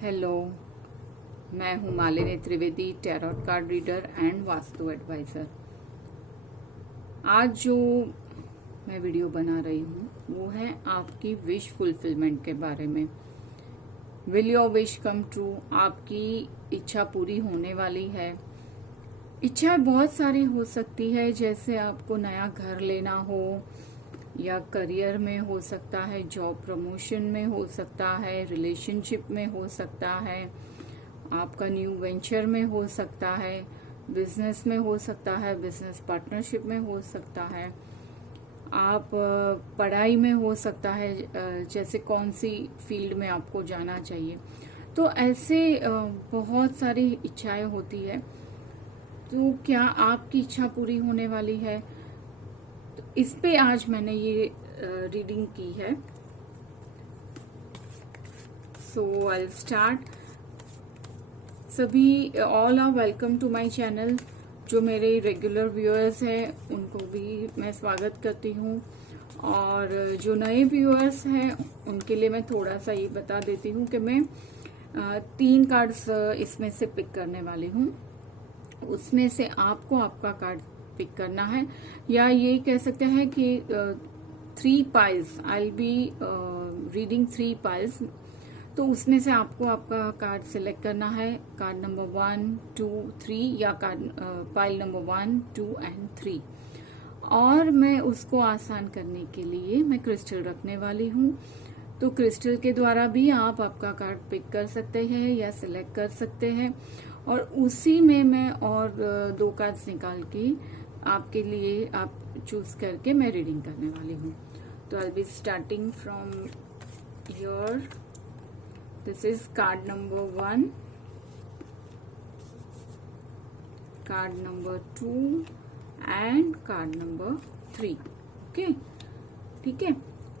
Hello, मैं हूँ Malini Trivedi, tarot card reader and Vastu adviser. आज जो मैं वीडियो बना रही हूँ वो है आपकी विश फुलफिलमेंट के बारे में। Will your wish come true? आपकी इच्छा पूरी होने वाली है। इच्छाएं बहुत सारी हो सकती है, जैसे आपको नया घर लेना हो, या करियर में हो सकता है, जॉब प्रमोशन में हो सकता है, रिलेशनशिप में हो सकता है, आपका न्यू वेंचर में हो सकता है, बिजनेस में हो सकता है, बिजनेस पार्टनरशिप में हो सकता है, आप पढ़ाई में हो सकता है, जैसे कौन सी फील्ड में आपको जाना चाहिए। तो ऐसे बहुत सारी इच्छाएं होती है। तो क्या आपकी इच्छा पूरी होने वाली है? तो इस पे आज मैंने ये रीडिंग की है। So I start. सभी all are welcome to my channel. जो मेरे रेगुलर व्यूअर्स हैं उनको भी मैं स्वागत करती हूँ, और जो नए व्यूअर्स हैं उनके लिए मैं थोड़ा सा ये बता देती हूँ कि मैं 3 कार्ड्स इसमें से पिक करने वाली हूँ। उसमें से आपको आपका कार्ड पिक करना है, या ये कह सकते हैं कि 3 piles. I will be reading 3 piles. तो उसमें से आपको आपका कार्ड सिलेक्ट करना है, कार्ड नंबर 1, 2, 3, या कार्ड पाइल नंबर 1, 2 एंड 3। और मैं उसको आसान करने के लिए मैं क्रिस्टल रखने वाली हूँ। तो क्रिस्टल के द्वारा भी आप आपका कार्ड पिक कर सकते हैं या सिलेक्ट कर सकते हैं, और उसी में मैं और 2 कार्ड्स निकाल के आपके लिए आप चूज करके मैं रीडिंग करने वाली हूँ। तो I be starting from your, this is card number 1, card number 2 and card number 3। Okay, ठीक है।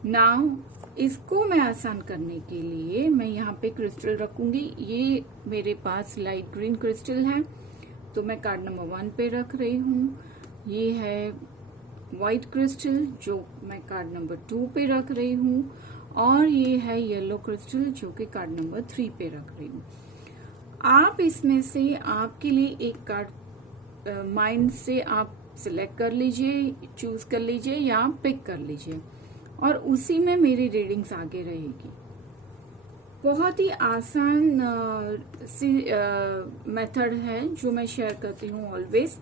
नाउ इसको मैं आसान करने के लिए मैं यहाँ पे क्रिस्टल रखूंगी। ये मेरे पास लाइट ग्रीन क्रिस्टल है, तो मैं कार्ड नंबर 1 पे रख रही हूँ। ये है व्हाइट क्रिस्टल जो मैं कार्ड नंबर 2 पे रख रही हूँ, और ये है येलो क्रिस्टल जो कि कार्ड नंबर 3 पे रख रही हूँ। आप इसमें से आपके लिए एक कार्ड माइंड से आप सिलेक्ट कर लीजिए, चूज कर लीजिए या पिक कर लीजिए, और उसी में मेरी रीडिंग्स आगे रहेगी। बहुत ही आसान सी मेथड है जो मैं शेयर करती हूँ ऑलवेज।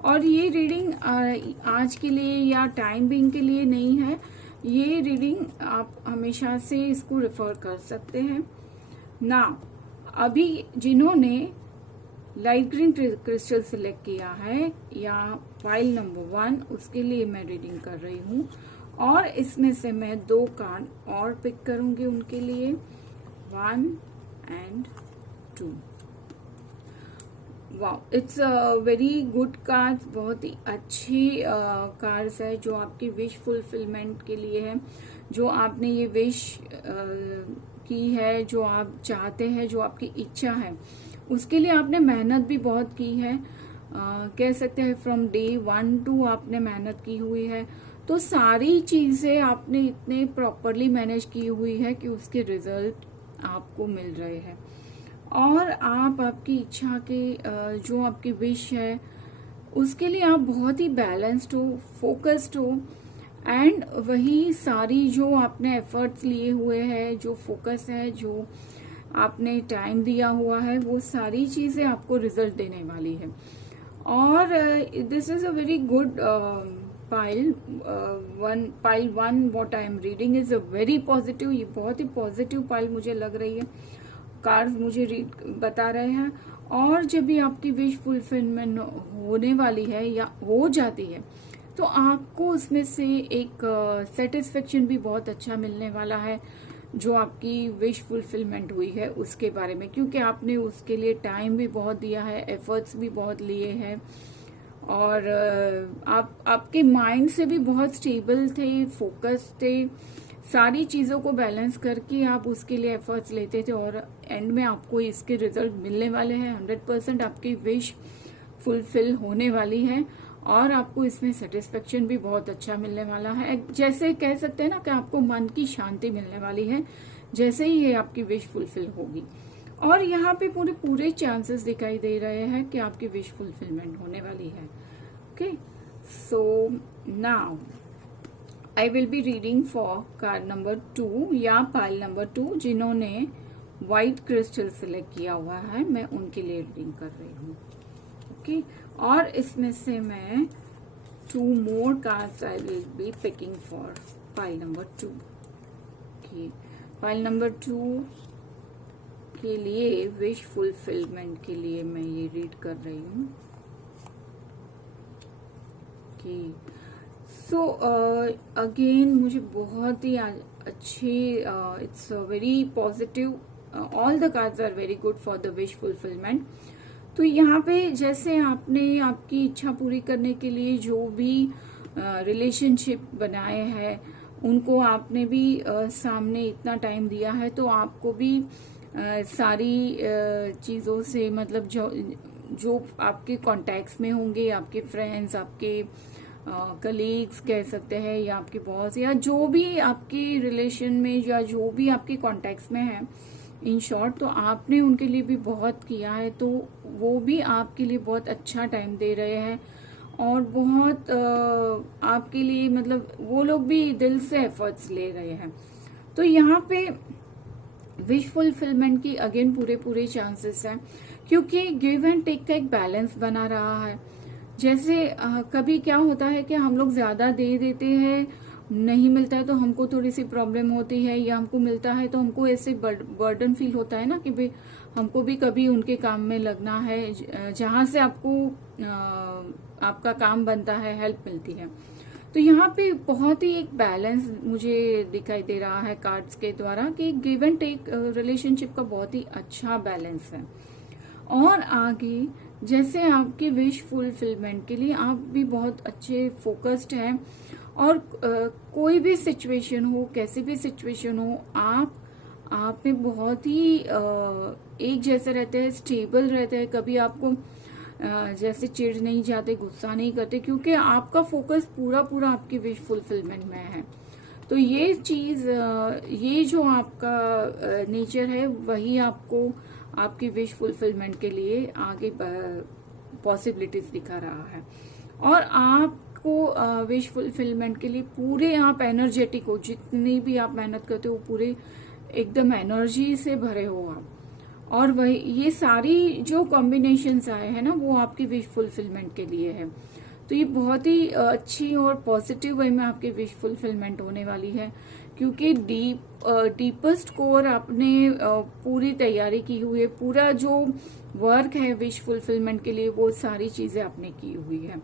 और ये रीडिंग आज के लिए या टाइम बिंग के लिए नहीं है। ये रीडिंग आप हमेशा से इसको रेफर कर सकते हैं ना। अभी जिन्होंने लाइट ग्रीन क्रिस्टल सिलेक्ट किया है या फाइल नंबर 1, उसके लिए मैं रीडिंग कर रही हूँ, और इसमें से मैं 2 कार्ड और पिक करूंगी उनके लिए, 1 and 2। Wow, it's a very good cards. बहुत ही अच्छी कार्ड्स है जो आपकी विश फुलफिलमेंट के लिए है। जो आपने ये विश की है, जो आप चाहते हैं, जो आपकी इच्छा है, उसके लिए आपने मेहनत भी बहुत की है। कह सकते हैं फ्रॉम डे 1 टू आपने मेहनत की हुई है। तो सारी चीजें आपने इतने प्रॉपरली मैनेज की हुई है कि उसके रिजल्ट आपको मिल रहे हैं, और आप आपकी इच्छा के जो आपकी विश है उसके लिए आप बहुत ही बैलेंस्ड हो, फोकस्ड हो, एंड वही सारी जो आपने एफर्ट्स लिए हुए हैं, जो फोकस है, जो आपने टाइम दिया हुआ है, वो सारी चीजें आपको रिजल्ट देने वाली है। और this is a very good pile 1 what I am reading is a very positive. ये बहुत ही पॉजिटिव पाइल मुझे लग रही है, कार्ड्स मुझे बता रहे हैं। और जब भी आपकी विश फुलफिलमेंट होने वाली है या हो जाती है, तो आपको उसमें से एक सेटिस्फेक्शन भी बहुत अच्छा मिलने वाला है, जो आपकी विश फुलफिलमेंट हुई है उसके बारे में, क्योंकि आपने उसके लिए टाइम भी बहुत दिया है, एफर्ट्स भी बहुत लिए हैं, और आपके माइंड से भी बहुत स्टेबल थे, फोकस थे, सारी चीज़ों को बैलेंस करके आप उसके लिए एफर्ट्स लेते थे, और एंड में आपको इसके रिजल्ट मिलने वाले हैं। 100% आपकी विश फुलफिल होने वाली है, और आपको इसमें सेटिस्फेक्शन भी बहुत अच्छा मिलने वाला है। जैसे कह सकते हैं ना कि आपको मन की शांति मिलने वाली है जैसे ही ये आपकी विश फुलफिल होगी। और यहाँ पे पूरे पूरे चांसेस दिखाई दे रहे हैं कि आपकी विश फुलफिलमेंट होने वाली है। Okay, so now I will be reading for card number 2 या पाइल नंबर 2। जिन्होंने व्हाइट क्रिस्टल सिलेक्ट किया हुआ है, मैं उनके लिए रीडिंग कर रही हूँ। ओके, और इसमें से मैं 2 more cards I will be picking for pile number 2। okay, pile number 2 के लिए विश फुलफिलमेंट के लिए मैं ये रीड कर रही हूँ। ओके, सो अगेन मुझे बहुत ही अच्छी, it's very positive, all the cards are very good for the wish fulfilment. तो यहाँ पे जैसे आपने आपकी इच्छा पूरी करने के लिए जो भी रिलेशनशिप बनाए हैं, उनको आपने भी सामने इतना टाइम दिया है, तो आपको भी सारी चीज़ों से, मतलब जो आपके कॉन्टैक्ट्स में होंगे, आपके फ्रेंड्स, आपके कलीग्स कह सकते हैं, या आपके बॉस, या जो भी आपके रिलेशन में या जो भी आपके कॉन्टैक्ट्स में है, इन शॉर्ट, तो आपने उनके लिए भी बहुत किया है, तो वो भी आपके लिए बहुत अच्छा टाइम दे रहे हैं और बहुत आपके लिए, मतलब वो लोग भी दिल से एफर्ट्स ले रहे हैं। तो यहाँ पे विश फुलफिलमेंट की अगेन पूरे पूरे चांसेस हैं, क्योंकि गिव एंड टेक का एक बैलेंस बना रहा है। जैसे कभी क्या होता है कि हम लोग ज्यादा दे देते हैं, नहीं मिलता है तो हमको थोड़ी सी प्रॉब्लम होती है, या हमको मिलता है तो हमको ऐसे बर्डन फील होता है ना कि भाई हमको भी कभी उनके काम में लगना है, जहां से आपको आपका काम बनता है, हेल्प मिलती है। तो यहाँ पे बहुत ही एक बैलेंस मुझे दिखाई दे रहा है कार्ड्स के द्वारा, कि गिव एंड टेक रिलेशनशिप का बहुत ही अच्छा बैलेंस है। और आगे जैसे आपकी विश फुलफिलमेंट के लिए आप भी बहुत अच्छे फोकस्ड हैं, और कोई भी सिचुएशन हो, कैसी भी सिचुएशन हो, आप में बहुत ही एक जैसे रहते हैं, स्टेबल रहते हैं, कभी आपको जैसे चिढ़ नहीं जाते, गुस्सा नहीं करते, क्योंकि आपका फोकस पूरा पूरा आपकी विश फुलफिलमेंट में है। तो ये चीज, ये जो आपका नेचर है, वही आपको आपकी विश फुलफिलमेंट के लिए आगे पॉसिबिलिटीज दिखा रहा है। और आपको विश फुलफिलमेंट के लिए पूरे आप एनर्जेटिक हो, जितनी भी आप मेहनत करते हो पूरे एकदम एनर्जी से भरे हो आप, और वही ये सारी जो कॉम्बिनेशंस आए हैं ना, वो आपकी विश फुलफिलमेंट के लिए है। तो ये बहुत ही अच्छी और पॉजिटिव वे में आपकी विश फुलफिलमेंट होने वाली है, क्योंकि डीपेस्ट कोर आपने पूरी तैयारी की हुई है, पूरा जो वर्क है विश फुलफिलमेंट के लिए, वो सारी चीजें आपने की हुई है।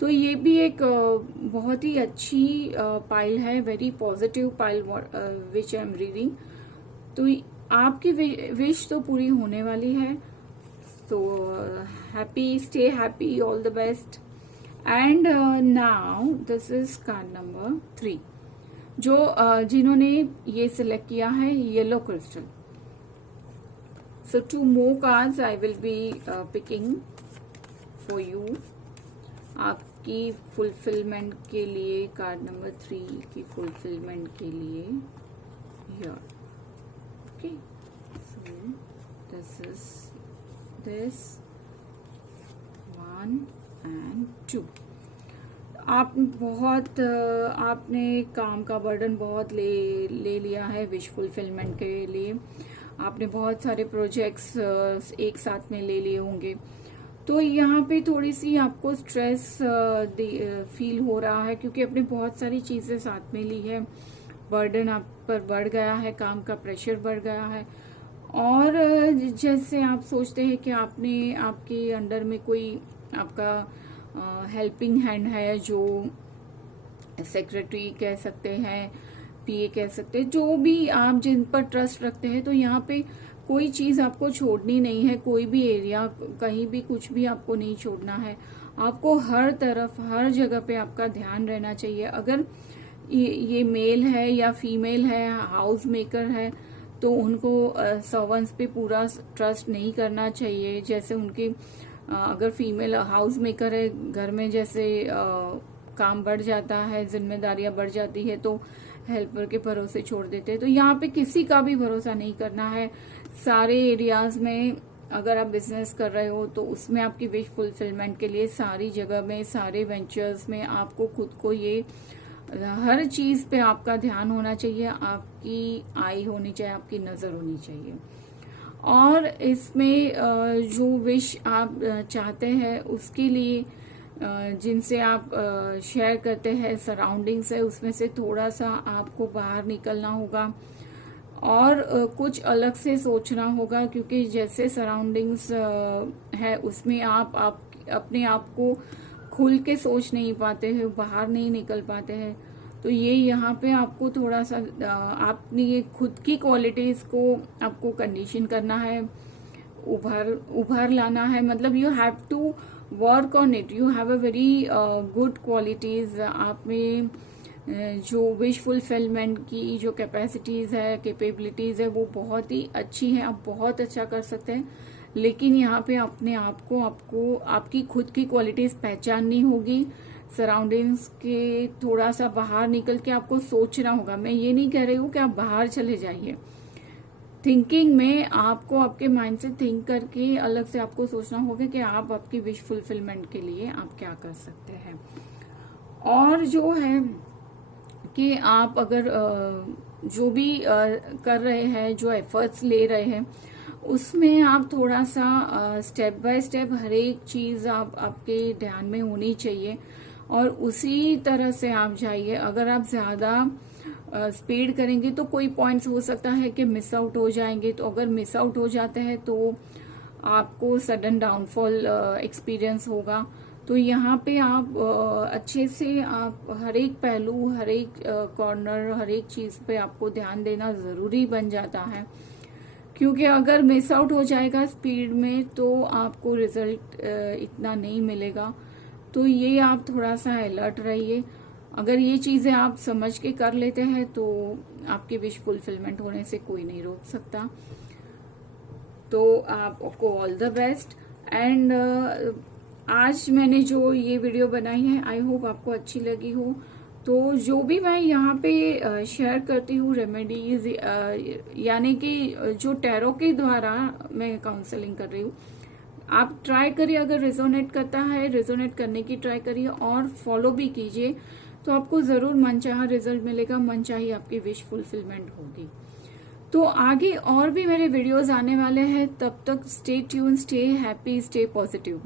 तो ये भी एक बहुत ही अच्छी पाइल है, very positive pile which I am reading. तो आपकी विश तो पूरी होने वाली है। तो happy, stay happy, all the best. And now this is card number 3, जो जिन्होंने ये सिलेक्ट किया है, yellow crystal. So 2 more cards I will be picking for you। आपकी फुलफिलमेंट के लिए, कार्ड नंबर 3 की फुलफिलमेंट के लिए here। Okay, so this is this 1 and 2। आप बहुत आपने काम का बर्डन बहुत ले लिया है विश फुलफिलमेंट के लिए। आपने बहुत सारे प्रोजेक्ट्स एक साथ में ले लिए होंगे, तो यहाँ पे थोड़ी सी आपको स्ट्रेस फील हो रहा है, क्योंकि आपने बहुत सारी चीजें साथ में ली है, बर्डन आप पर बढ़ गया है, काम का प्रेशर बढ़ गया है। और जैसे आप सोचते हैं कि आपने, आपके अंडर में कोई आपका हेल्पिंग हैंड है, जो सेक्रेटरी कह सकते हैं, पीए कह सकते हैं, जो भी आप जिन पर ट्रस्ट रखते हैं, तो यहाँ पे कोई चीज आपको छोड़नी नहीं है, कोई भी एरिया, कहीं भी कुछ भी आपको नहीं छोड़ना है। आपको हर तरफ, हर जगह पे आपका ध्यान रहना चाहिए। अगर ये मेल है या फीमेल है, हाउस मेकर है, तो उनको सर्वेंट्स पे पूरा ट्रस्ट नहीं करना चाहिए। जैसे उनकी अगर फीमेल हाउस मेकर है, घर में जैसे काम बढ़ जाता है, जिम्मेदारियां बढ़ जाती है, तो हेल्पर के भरोसे छोड़ देते हैं। तो यहाँ पे किसी का भी भरोसा नहीं करना है। सारे एरियाज में अगर आप बिजनेस कर रहे हो तो उसमें आपकी विश फुलफिलमेंट के लिए सारी जगह में, सारे वेंचर्स में आपको खुद को ये हर चीज पे आपका ध्यान होना चाहिए, आपकी आई होनी चाहिए, आपकी नजर होनी चाहिए। और इसमें जो विश आप चाहते हैं उसके लिए जिनसे आप शेयर करते हैं, सराउंडिंग्स है, उसमें से थोड़ा सा आपको बाहर निकलना होगा और कुछ अलग से सोचना होगा, क्योंकि जैसे सराउंडिंग्स है उसमें आप अपने आप को खुल के सोच नहीं पाते हैं, बाहर नहीं निकल पाते हैं। तो ये यहाँ पे आपको थोड़ा सा अपनी ये खुद की क्वालिटीज को आपको कंडीशन करना है, उभर लाना है। मतलब you have to work on it, you have a very good qualities. आप में जो विश फुलफिलमेंट की जो कैपेसिटीज है, कैपेबिलिटीज है, वो बहुत ही अच्छी है, आप बहुत अच्छा कर सकते हैं। लेकिन यहाँ पे अपने आप को आपको आपकी खुद की क्वालिटीज पहचाननी होगी। सराउंडिंग्स के थोड़ा सा बाहर निकल के आपको सोचना होगा। मैं ये नहीं कह रही हूँ कि आप बाहर चले जाइए, थिंकिंग में आपको आपके माइंड से थिंक करके अलग से आपको सोचना होगा कि आप आपकी विश फुलफिलमेंट के लिए आप क्या कर सकते हैं। और जो है कि आप अगर जो भी कर रहे हैं, जो एफर्ट्स ले रहे हैं, उसमें आप थोड़ा सा स्टेप बाय स्टेप हर एक चीज आपके ध्यान में होनी चाहिए और उसी तरह से आप जाइए। अगर आप ज्यादा स्पीड करेंगे तो कोई पॉइंट्स हो सकता है कि मिस आउट हो जाएंगे। तो अगर मिस आउट हो जाते हैं तो आपको सडन डाउनफॉल एक्सपीरियंस होगा। तो यहाँ पे आप अच्छे से आप हर एक पहलू, हर एक कॉर्नर, हर एक चीज पे आपको ध्यान देना जरूरी बन जाता है, क्योंकि अगर मिस आउट हो जाएगा स्पीड में तो आपको रिजल्ट इतना नहीं मिलेगा। तो ये आप थोड़ा सा अलर्ट रहिए। अगर ये चीजें आप समझ के कर लेते हैं तो आपकी विश फुलफिलमेंट होने से कोई नहीं रोक सकता। तो आपको ऑल द बेस्ट। एंड आज मैंने जो ये वीडियो बनाई है, आई होप आपको अच्छी लगी हो। तो जो भी मैं यहाँ पे शेयर करती हूँ रेमेडीज, यानी कि जो टैरो के द्वारा मैं काउंसलिंग कर रही हूँ, आप ट्राई करिए। अगर रेजोनेट करता है, रेजोनेट करने की ट्राई करिए और फॉलो भी कीजिए, तो आपको जरूर मनचाहा रिजल्ट मिलेगा, मनचाही आपकी विश फुलफिलमेंट होगी। तो आगे और भी मेरे वीडियोस आने वाले हैं, तब तक stay tune, stay happy, stay positive.